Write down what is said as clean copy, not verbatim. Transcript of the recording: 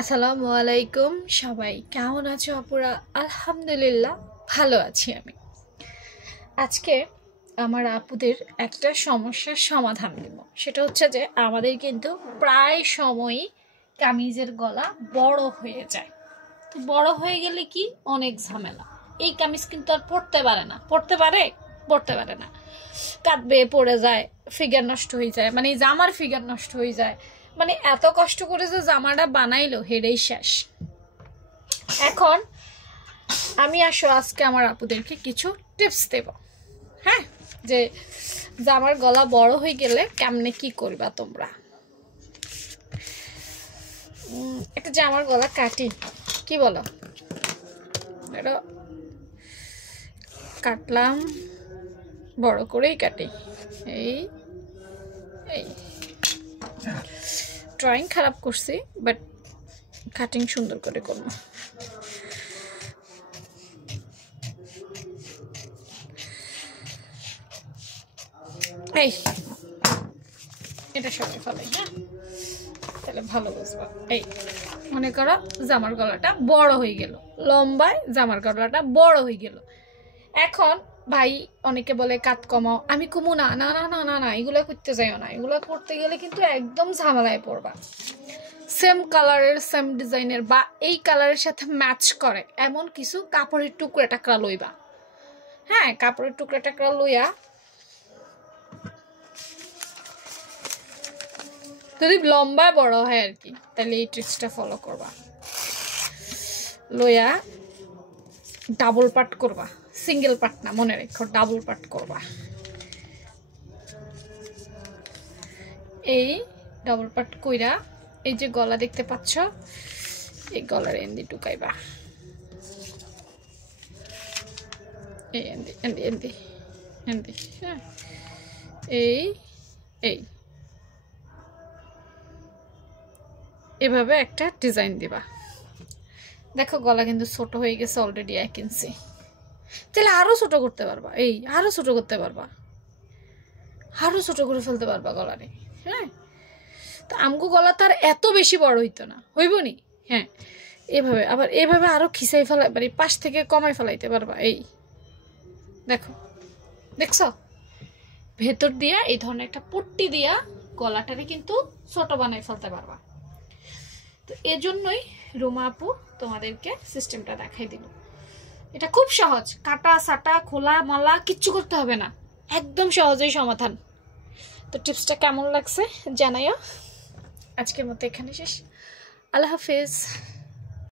আসসালামু আলাইকুম সবাই কেমন আছো আপুরা? আলহামদুলিল্লাহ ভালো আছি আমি। আজকে আমার আপুদের একটা সমস্যার সমাধান দেব। সেটা হচ্ছে যে আমাদের কিন্তু প্রায় সময়ই কামিজের গলা বড় হয়ে যায়। তো বড় হয়ে গেলে কি অনেক ঝামেলা। এই কামিজ কিন্তু আর পরতে পারে না, পরতে পারে না, কাঁদবে, পড়ে যায়, ফিগার নষ্ট হয়ে যায়, মানে জামার ফিগার নষ্ট হয়ে যায়। মানে এত কষ্ট করে যে জামাটা বানাইলো হেডেই শেষ। এখন আমি আজকে আমার আপুদেরকে কিছু টিপস দেব। হ্যাঁ, যে জামার গলা বড় হয়ে গেলে কেমনে কি করবা তোমরা। একটা জামার গলা কাটি, কি বলো? এটা কাটলাম, বড় করেই কাটি। এই এই ড্রয়িং খারাপ করছি, বাট কাটিং সুন্দর করে করবো। এই এটা সবাই ফেলাই, হ্যাঁ, তাহলে ভালো বুঝবো। এই মনে করো জামার গলাটা বড় হয়ে গেল, লম্বায় জামার গলাটা বড় হয়ে গেল। এখন ভাই অনেকে বলে কাট কমাও, আমি কমু না, না না না না না, এগুলো করতে যাইও না। এগুলো করতে গেলে কিন্তু একদম ঝামেলায় পড়বা। সেম কালারের, সেম ডিজাইনের বা এই কালারের সাথে ম্যাচ করে এমন কিছু কাপড়ের টুকরা টাকরা লইবা। হ্যাঁ, কাপড়ের টুকরা টাকরা লইয়া যদি লম্বা বড় হয় আর কি, তাহলে এই ট্রিক্সটা ফলো করবা। লইয়া ডাবল পাট করবা, সিঙ্গেল পাট না, মনে রেখো ডাবল পাট করবা। এই ডাবল পাট কইরা এই যে গলা দেখতে পাচ্ছ, এই গলার এন্দি টুকাইবা। এই এন্দি এন্দি এন্দি এন্দি, হ্যাঁ, এই এই এভাবে একটা ডিজাইন দিবা। দেখো গলা কিন্তু ছোট হয়ে গেছে অলরেডি 1 ইঞ্চি। তাহলে আরো ছোট করতে পারবা, এই আরো ছোট করতে পারবা, আরো ছোট করে ফেলতে পারবা গলারে। হ্যাঁ, তো আমগো গলা তার এত বেশি বড় হইতো না, হইব নি? হ্যাঁ, এভাবে আবার এভাবে আরো খিসাই ফেলাই, মানে পাশ থেকে কমাই ফেলাইতে পারবা। এই দেখো, দেখছো? ভেতর দিয়া এই ধরনের একটা পট্টি দিয়া গলাটারে কিন্তু ছোট বানাই ফেলতে পারবা। তো এজন্যই রুমা আপু তোমাদেরকে সিস্টেমটা দেখাই দিল। এটা খুব সহজ, কাটা সাটা খোলা মালা কিচ্ছু করতে হবে না, একদম সহজেই সমাধান। তো টিপসটা কেমন লাগছে জানাইও। আজকের মতো এখানে শেষ। আল্লাহ হাফেজ।